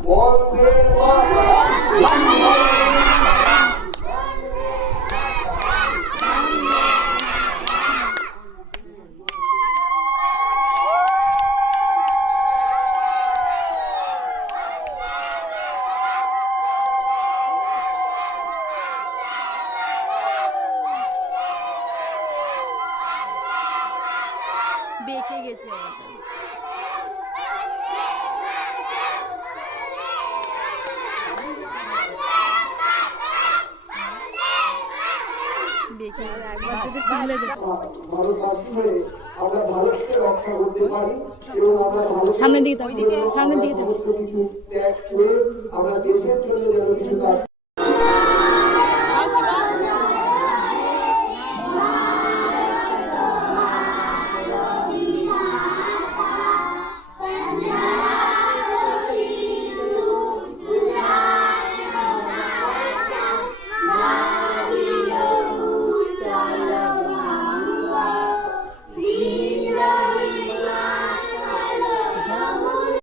বন্দে মাতরম। বেঁকে গেছে বেঁকে একবার যদি তুলে দেবো ভারতবাসী হয়ে আমরা ভারতকে রক্ষা করতে পারি এবং আমরা সামনের দিকে সামনের দিকে কিছু ত্যাগ করে আমরা দেশের জন্য যেন কিছু কাজ